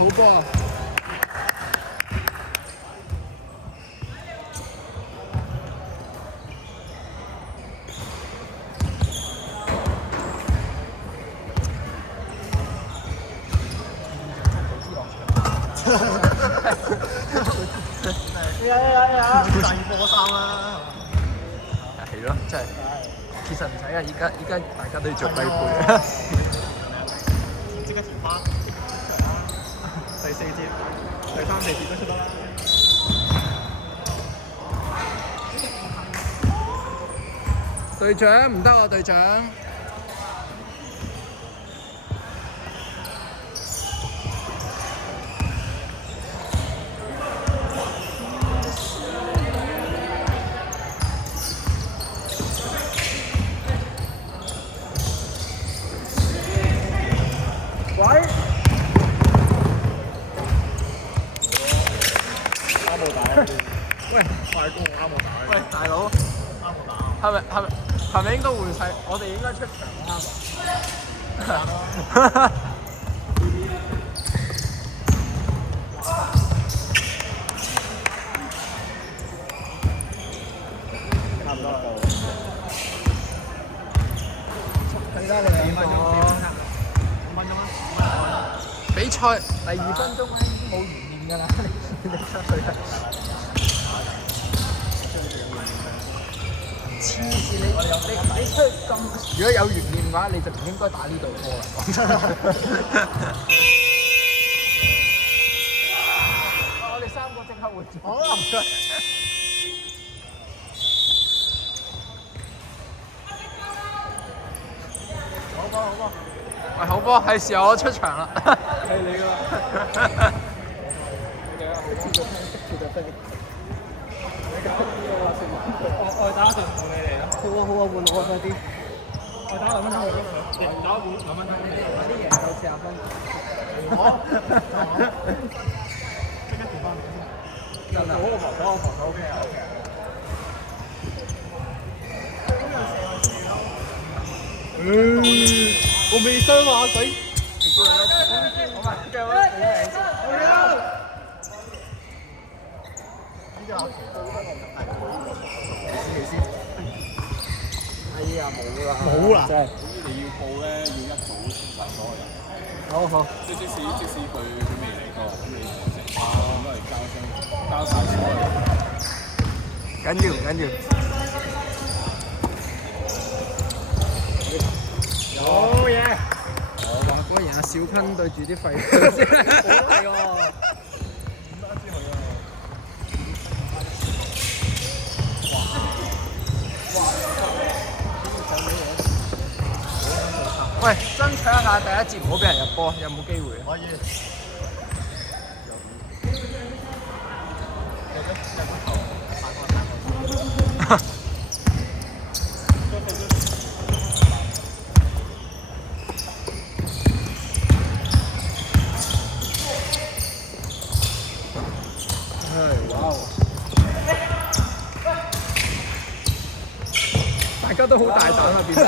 好波！第二波衫啦，係咯，真係。其實唔使啊，依家大家都要着低配。即刻填翻。第4節、第3、4節都出得啦。隊長唔得喎，隊長。喂！啱冇打。喂，快攻啱冇打。喂，大佬，啱冇打。係咪應該換晒？我哋應該出場啦嘛。差唔多啦。睇得你2分鐘。5分鐘啦。比賽第2分鐘咧已經冇懸念㗎啦，你出去啊！黐線你出去咁，如果有懸念嘅話，你就唔應該打呢隊波啦。講真。我哋3個即刻換咗。好唔該。好波好波。喂，好波，係時候我出場啦。係你㗎啦。我打一陣同你嚟啦。好啊好啊，換我快啲。我打2分鐘，又打2分鐘。快啲贏夠40分。即刻填翻。真係。我防守 OK 啊。我未傷啊，水。好嘛，繼續。哎呀，冇啦！真係。你要報咧，要一早傳晒所有人。好好。即使佢未嚟過，咁你成班都係交晒所有人。緊要唔緊要？好嘢！哇，果然阿小坤對住啲廢墟先。係喎。喂，爭取一下第一節唔好俾人入波，有冇機會？可以。哇！大家都好大膽啊，變得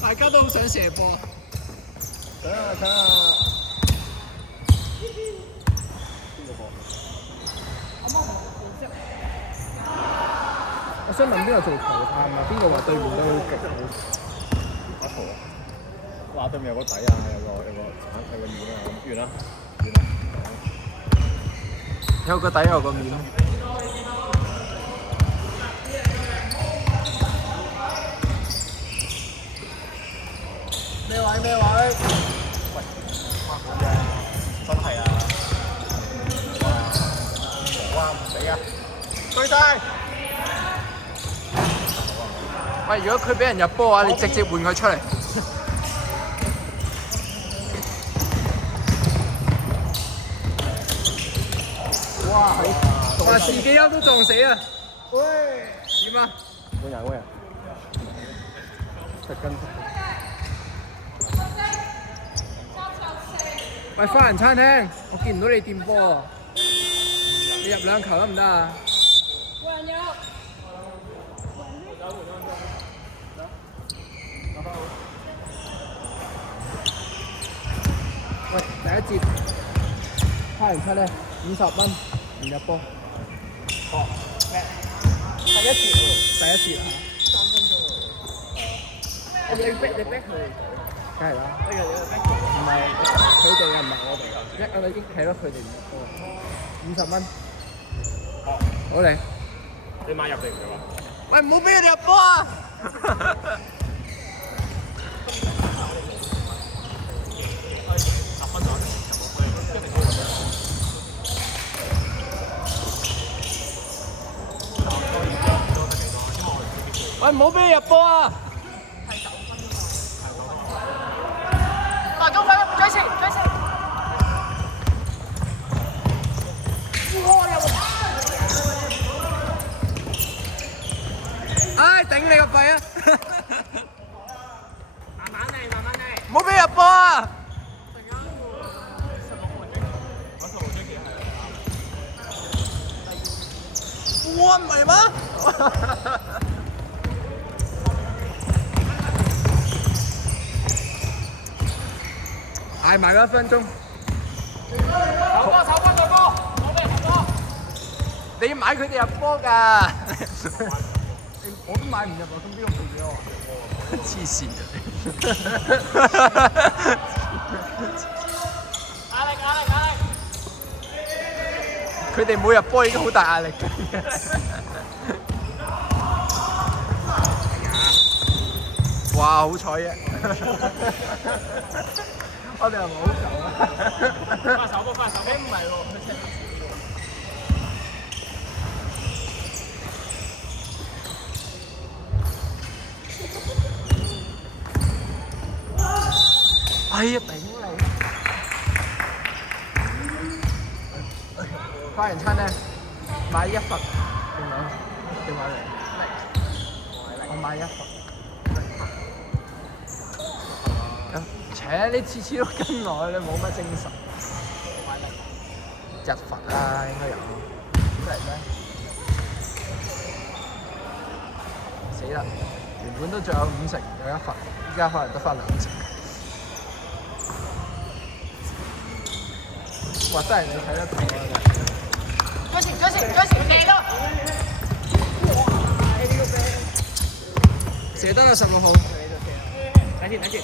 大家都好想射波。睇下。邊個波？我想問邊個做球探啊？邊個話對面都極好？阿圖啊！話對面有個底啊，有個圓啊，完啦。有個底有個面。咩位？喂，好嘅，真係啊！哇，唔死啊！對晒！喂，如果佢俾人入波嘅話，你直接換佢出嚟。哇！自己優都撞死啊！喂，點啊？冇人。實跟。喂，花人餐廳，我見唔到你掂波喎，你入2球得唔得啊？喂，第一節節，花人七咧50蚊唔入波。哦，咩？第一節喎，第一節啊， 3分鐘喎。你逼佢哋梗係啦，呢個你逼佢哋。唔係佢哋啊，唔係我哋。我哋已經睇到佢哋唔入波，50蚊。哦，好嚟。你買入定唔入啊？喂，唔好俾佢哋入波啊！10分鐘一定要入。喂，唔好俾佢入波啊！快攻快攻，追前追前！唉，頂你個肺啊！慢慢嚟，慢慢嚟。唔好俾佢入波啊！哇，唔係嗎？捱埋1分鐘。手波，你要買佢哋入波㗎。我都買唔入啊，咁邊個賠俾我？黐線嘅。壓力！佢哋冇入波已經好大壓力嘅。哇！好彩啫。我哋又唔好走啊！快手波！唔係喎，哎呀，頂你！花園餐咧買1份，定買嚟？我買1份。你次次都跟我，你冇乜精神。1份啦，應該有。真係咩？死啦！原本都仲有50成，有1份，依家可能得返2成。哇！真係你睇得到啊！追前，射咯！射得啦，16號。睇先。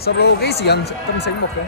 16號幾時咁醒目嘅？